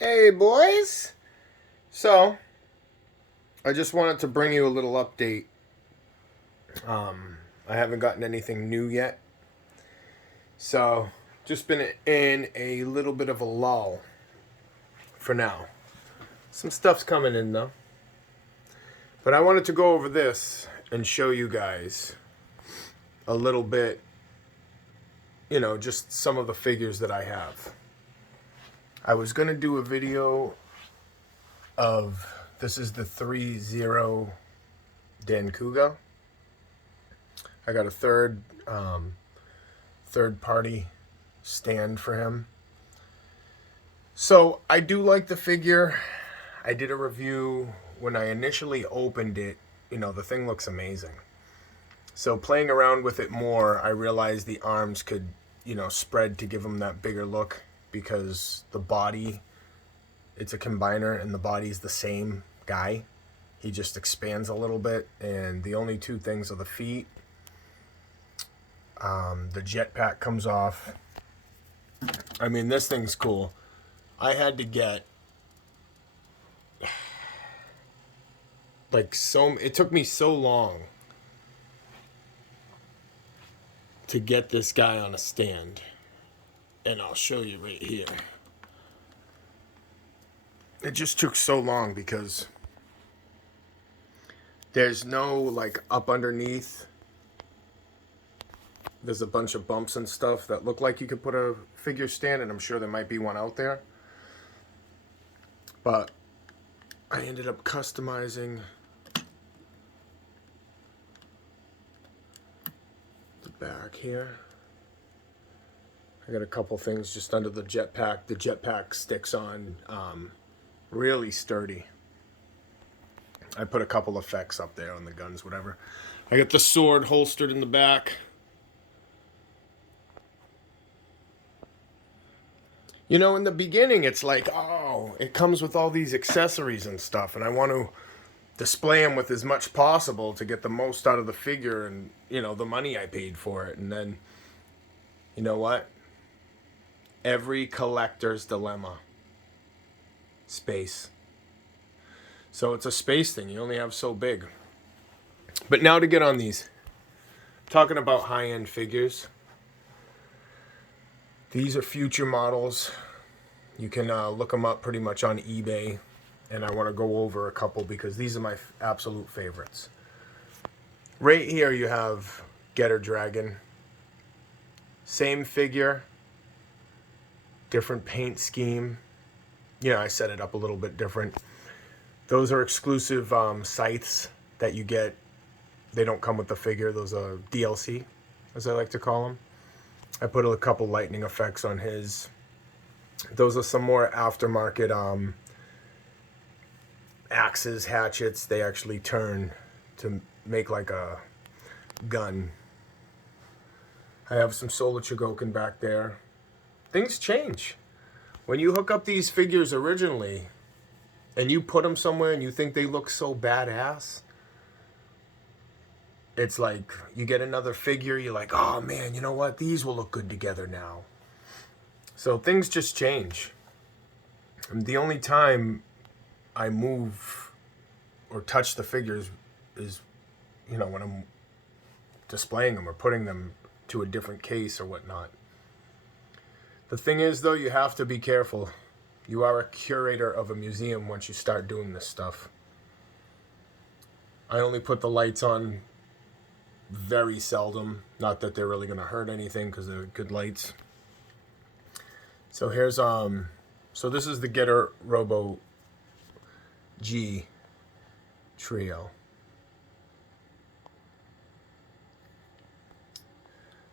Hey boys! So, I just wanted to bring you a little update. I haven't gotten anything new yet. So, just been in a little bit of a lull for now. Some stuff's coming in though. But I wanted to go over this and show you guys a little bit, just some of the figures that I have. I was going to do a video of this is the 3-0 Dankuga. I got a third party stand for him. So I do like the figure. I did a review when I initially opened it. The thing looks amazing. So playing around with it more, I realized the arms could, spread to give him that bigger look because the body, it's a combiner and the body's the same guy. He just expands a little bit, and the only two things are the feet. The jetpack comes off. I mean, this thing's cool. I had to get it took me so long to get this guy on a stand. And I'll show you right here. It just took so long because there's no up underneath. There's a bunch of bumps and stuff that look like you could put a figure stand, and I'm sure there might be one out there. But I ended up customizing the back here. I got a couple things just under the jetpack. The jetpack sticks on really sturdy. I put a couple effects up there on the guns, whatever. I got the sword holstered in the back. In the beginning, it's like, oh, it comes with all these accessories and stuff, and I want to display them with as much possible to get the most out of the figure and, the money I paid for it. And then, you know what? Every collector's dilemma. Space. So it's a space thing. You only have so big. But now to get on these. Talking about high-end figures. These are future models. You can look them up pretty much on eBay. And I want to go over a couple because these are my absolute favorites. Right here you have Getter Dragon. Same figure. Different paint scheme. I set it up a little bit different. Those are exclusive scythes that you get. They don't come with the figure. Those are DLC, as I like to call them. I put a couple lightning effects on his. Those are some more aftermarket axes, hatchets. They actually turn to make like a gun. I have some Solar Chogokin back there. Things change. When you hook up these figures originally and you put them somewhere and you think they look so badass, it's like you get another figure, you're like, oh man, you know what? These will look good together now. So things just change. And the only time I move or touch the figures is, when I'm displaying them or putting them to a different case or whatnot. The thing is, though, you have to be careful. You are a curator of a museum once you start doing this stuff. I only put the lights on very seldom. Not that they're really going to hurt anything because they're good lights. So here's so this is the Getter Robo G trio.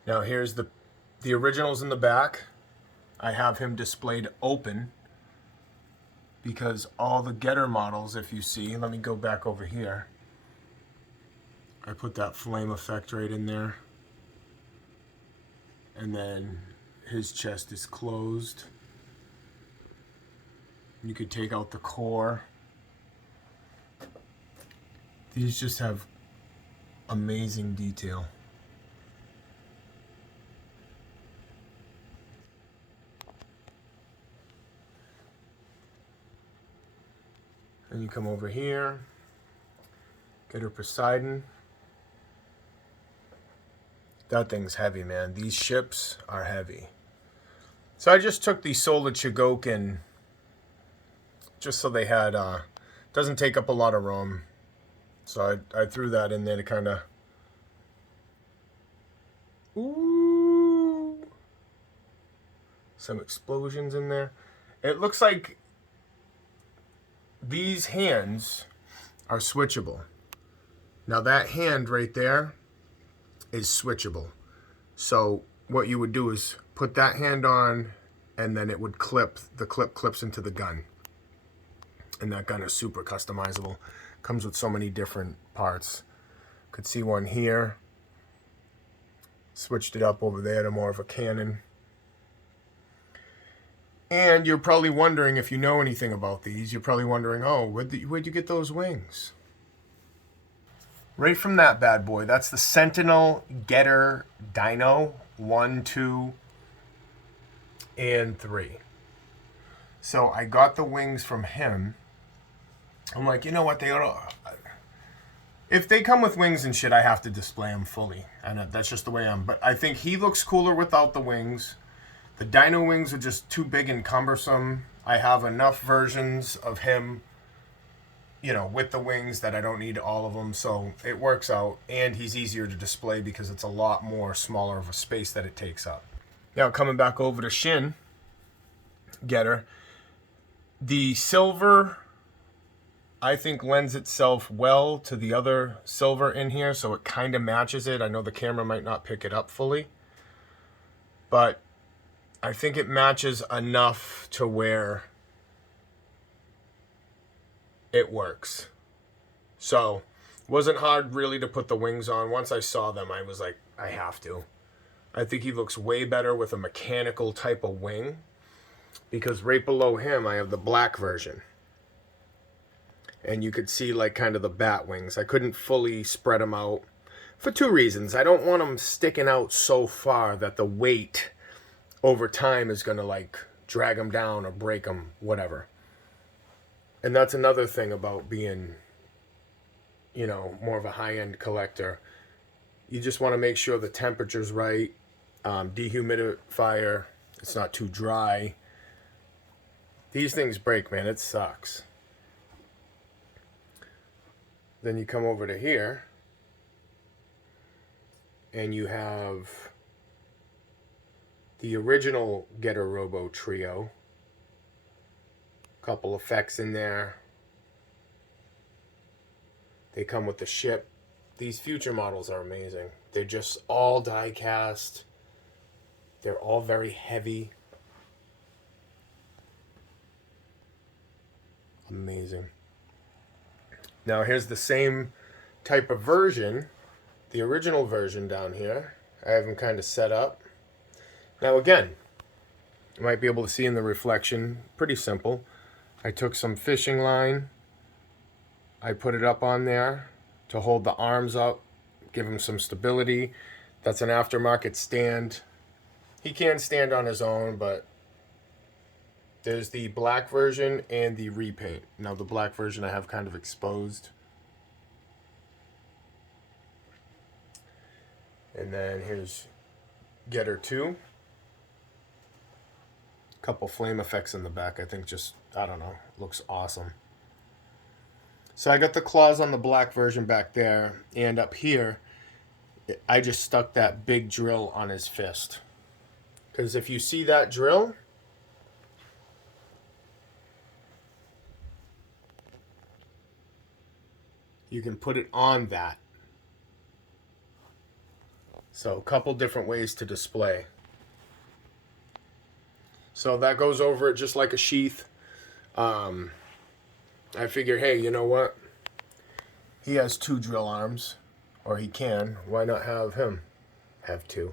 Now here's the originals in the back. I have him displayed open because all the Getter models, if you see, let me go back over here. I put that flame effect right in there. And then his chest is closed. You could take out the core. These just have amazing detail. And you come over here, get her Poseidon. That thing's heavy, man. These ships are heavy. So I just took the Solar Chigokin just so they had, doesn't take up a lot of room. So I threw that in there to kind of, ooh, some explosions in there. It looks like these hands are switchable. Now that hand right there is switchable. So what you would do is put that hand on and then it would clip, the clip clips into the gun. And that gun is super customizable. Comes with so many different parts. Could see one here. Switched it up over there to more of a cannon. And you're probably wondering, if you know anything about these, you're probably wondering, oh, where'd you get those wings? Right from that bad boy, that's the Sentinel Getter Dino 1, 2, and 3. So I got the wings from him. I'm like, you know what, they ought to, if they come with wings and shit, I have to display them fully. And that's just the way I am. But I think he looks cooler without the wings. The dino wings are just too big and cumbersome. I have enough versions of him, you know, with the wings that I don't need all of them. So it works out. And he's easier to display because it's a lot more smaller of a space that it takes up. Now coming back over to Shin Getter. The silver, I think, lends itself well to the other silver in here, so it kind of matches it. I know the camera might not pick it up fully, but I think it matches enough to where it works. So it wasn't hard really to put the wings on. Once I saw them, I was like, I have to. I think he looks way better with a mechanical type of wing, because right below him I have the black version. And you could see like kind of the bat wings. I couldn't fully spread them out for two reasons. I don't want them sticking out so far that the weight over time is going to like drag them down or break them, whatever. And that's another thing about being, you know, more of a high-end collector. You just want to make sure the temperature's right. Dehumidifier, it's not too dry. These things break, man. It sucks. Then you come over to here and you have the original Getter Robo trio. Couple effects in there. They come with the ship. These Fewture models are amazing. They're just all die cast. They're all very heavy. Amazing. Now here's the same type of version, the original version down here. I have them kind of set up. Now again, you might be able to see in the reflection, pretty simple. I took some fishing line, I put it up on there to hold the arms up, give him some stability. That's an aftermarket stand. He can stand on his own, but there's the black version and the repaint. Now the black version I have kind of exposed. And then here's Getter 2. Couple flame effects in the back. I think just, I don't know, looks awesome. So I got the claws on the black version back there. And up here, I just stuck that big drill on his fist. Because if you see that drill, you can put it on that. So a couple different ways to display. So that goes over it just like a sheath. I figure, hey, you know what? He has 2 drill arms, or he can. Why not have him have 2?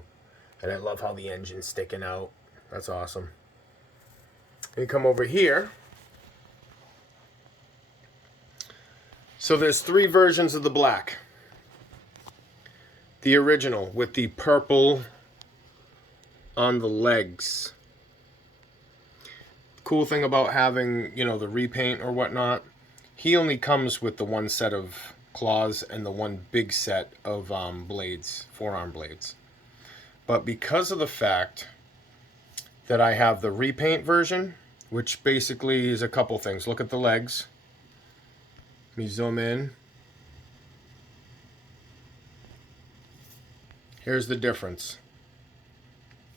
And I love how the engine's sticking out. That's awesome. And you come over here. So there's 3 versions of the black. The original with the purple on the legs. Cool thing about having, you know, the repaint or whatnot, He only comes with the one set of claws and the one big set of blades, forearm blades. But because of the fact that I have the repaint version, which basically is a couple things. Look at the legs. Let me zoom in. Here's the difference.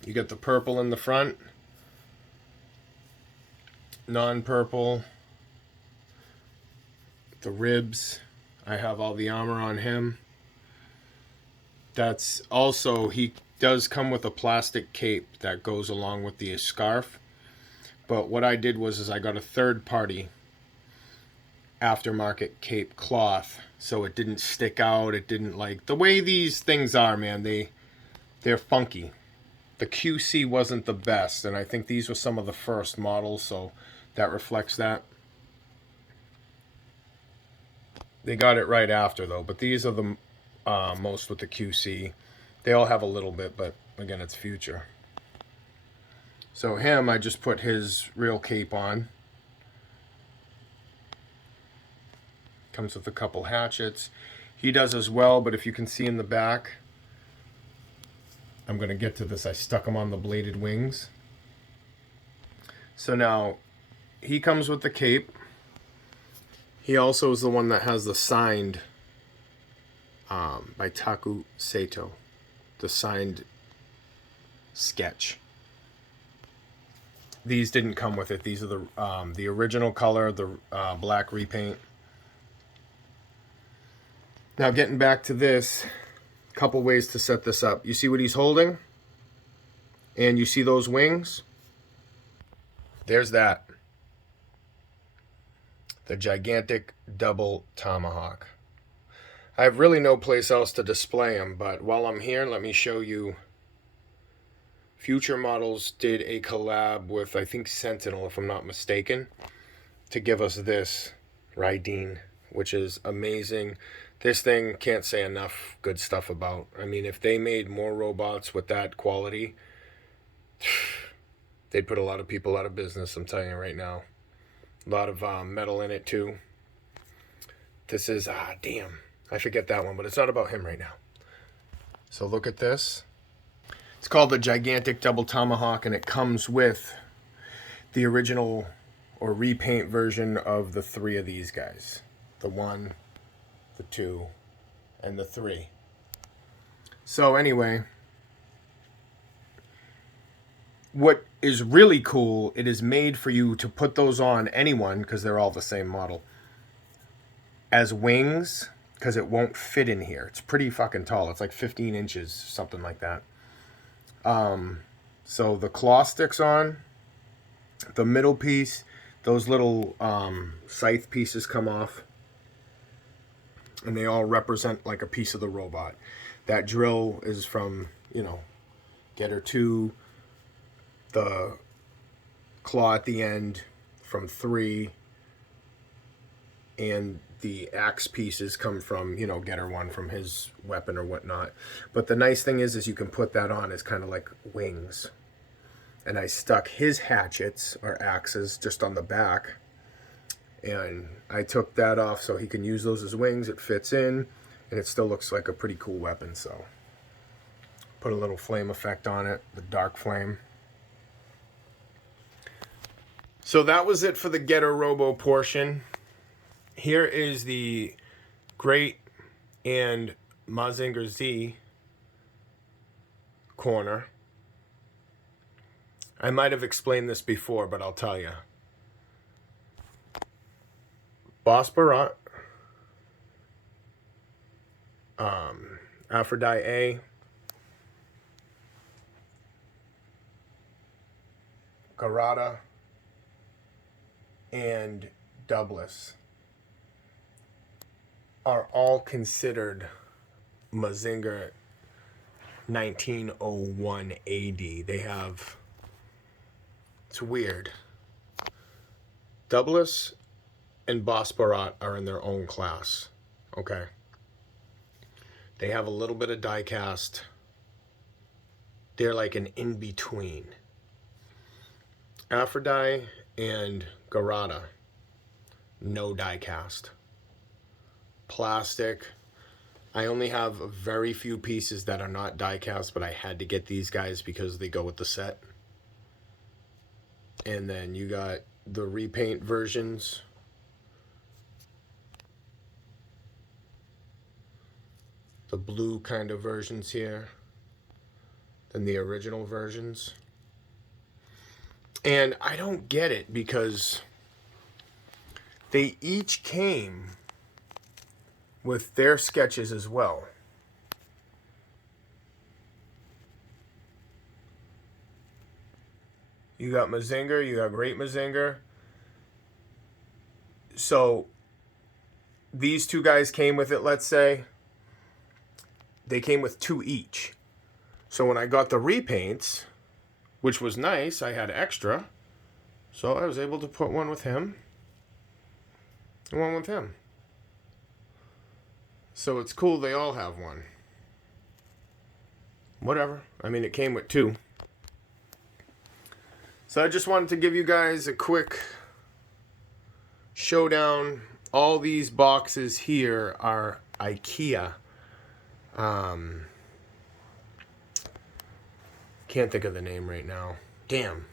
You get the purple in the front, non-purple. The ribs, I have all the armor on him. That's also, he does come with a plastic cape that goes along with the scarf. But what I did was I got a third-party aftermarket cape cloth, so it didn't stick out. It didn't, like, the way these things are, man, they're funky. The QC wasn't the best, and I think these were some of the first models, so that reflects that. They got it right after, though, but these are the most with the QC. They all have a little bit, but again, it's Fewture. So him, I just put his real cape on. Comes with a couple hatchets. He does as well, but if you can see in the back, I'm going to get to this. I stuck him on the bladed wings. So now, he comes with the cape. He also is the one that has the signed by Taku Sato, the signed sketch. These didn't come with it. These are the original color, the black repaint. Now getting back to this, a couple ways to set this up. You see what he's holding? And you see those wings? There's that. The gigantic double tomahawk. I have really no place else to display them, but while I'm here, let me show you. Fewture Models did a collab with, I think, Sentinel, if I'm not mistaken, to give us this Raideen, which is amazing. This thing, can't say enough good stuff about. I mean, if they made more robots with that quality, they'd put a lot of people out of business, I'm telling you right now. A lot of metal in it too. This is, damn, I forget that one, but it's not about him right now. So look at this. It's called the Gigantic Double Tomahawk, and it comes with the original or repaint version of the three of these guys. The 1, the 2, and the 3. So anyway, what is really cool, it is made for you to put those on anyone, because they're all the same model, as wings, because it won't fit in here. It's pretty fucking tall. It's like 15 inches, something like that. So the claw sticks on, the middle piece, those little scythe pieces come off, and they all represent like a piece of the robot. That drill is from, you know, Getter 2, the claw at the end from 3, and the axe pieces come from, you know, Getter 1 from his weapon or whatnot. But the nice thing is you can put that on as kind of like wings. And I stuck his hatchets or axes just on the back, and I took that off so he can use those as wings. It fits in, and it still looks like a pretty cool weapon. So put a little flame effect on it, the dark flame. So that was it for the Getter Robo portion. Here is the Great and Mazinger Z corner. I might have explained this before, but I'll tell you. Bosperat, Aphrodite, Garada, and Douglas are all considered Mazinger 1901 AD. They have, it's weird. Douglas and Bosperat are in their own class, okay? They have a little bit of die cast. They're like an in-between. Aphrodite and Garada no die cast. Plastic. I only have a very few pieces that are not die cast, but I had to get these guys because they go with the set. And then you got the repaint versions. The blue kind of versions here. Then the original versions. And I don't get it because they each came with their sketches as well. You got Mazinger, you got Great Mazinger. So these two guys came with it, let's say. They came with 2 each. So when I got the repaints, which was nice, I had extra. So I was able to put one with him and one with him. So it's cool they all have one. Whatever. I mean, it came with 2. So I just wanted to give you guys a quick showdown. All these boxes here are IKEA. Can't think of the name right now. Damn.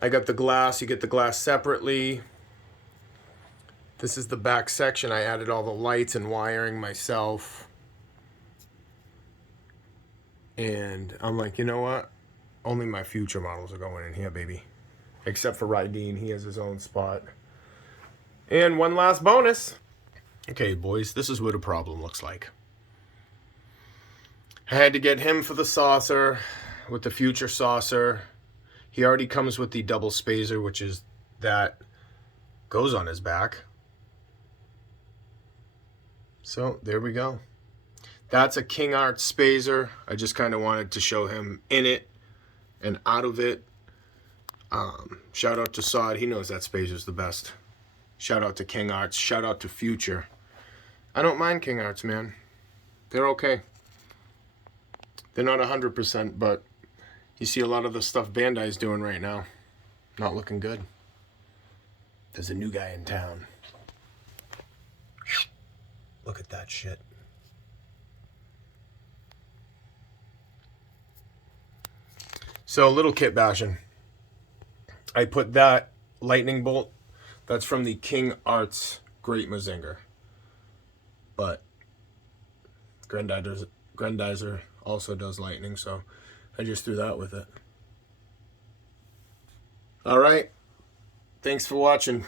I got the glass. You get the glass separately. This is the back section. I added all the lights and wiring myself. And I'm like, you know what? Only my future models are going in here, baby. Except for Rydeen. He has his own spot. And one last bonus. Okay, boys, this is what a problem looks like. I had to get him for the saucer with the future saucer. He already comes with the double spacer, which is that goes on his back. So there we go. That's a King Arts spacer. I just kind of wanted to show him in it and out of it. Shout out to Sod. He knows that spacer's the best. Shout out to King Arts. Shout out to Future. I don't mind King Arts, man. They're okay. They're not 100%, but you see a lot of the stuff Bandai's doing right now. Not looking good. There's a new guy in town. Look at that shit. So, a little kit bashing. I put that lightning bolt. That's from the King Arts Great Mazinger. But Grendizer also does lightning, so I just threw that with it. All right. Thanks for watching.